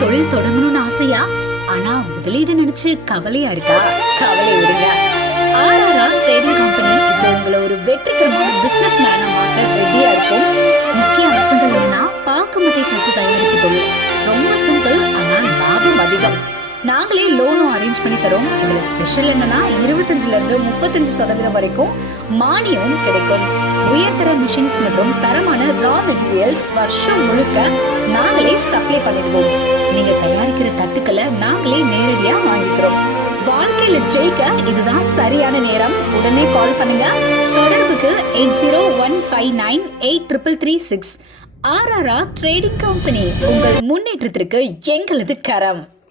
தொழில் தொடங்கணும்னு ஆசையா? ஆனா முதலீடு நினைச்சு கவலையா இருக்கா? கவலை விடுங்க. ஆர்ஆர் ட்ரேடிங் கம்பெனி இப்போ உங்களை ஒரு வெற்றிகரமான பிசினஸ் மேனா மாற்ற ரெடியா இருக்கும். முக்கிய அம்சங்கள் என்னன்னா, பாக்கு மட்டை போட்டு தயாரிப்பு தொழில் ரொம்ப சிம்பிள், ஆனா லாபம் அதிகம். நாங்களே லோனும் அரேஞ்ச் பண்ணி தரோம். இதுல ஸ்பெஷல் என்னன்னா 25% இருந்து 35% வரைக்கும் மானியமும் கிடைக்கும். உயர்தர மிஷின்ஸ் மற்றும் தரமான ரா மெட்டீரியல்ஸ் வருஷம் முழுக்க நாங்களே சப்ளை பண்ணிடுவோம். நீங்க தயாரிக்கிற தட்டுக்களை நாங்களே நேரடியா வாங்கிக்கிறோம். வாழ்க்கையில ஜெயிக்க இதுதான் சரியான நேரம். உடனே கால் பண்ணுங்க. தொடர்புக்கு 8015983336. ஆர்ஆர் ட்ரேடிங் கம்பெனி, உங்கள் முன்னேற்றத்திற்கு எங்களது கரம்.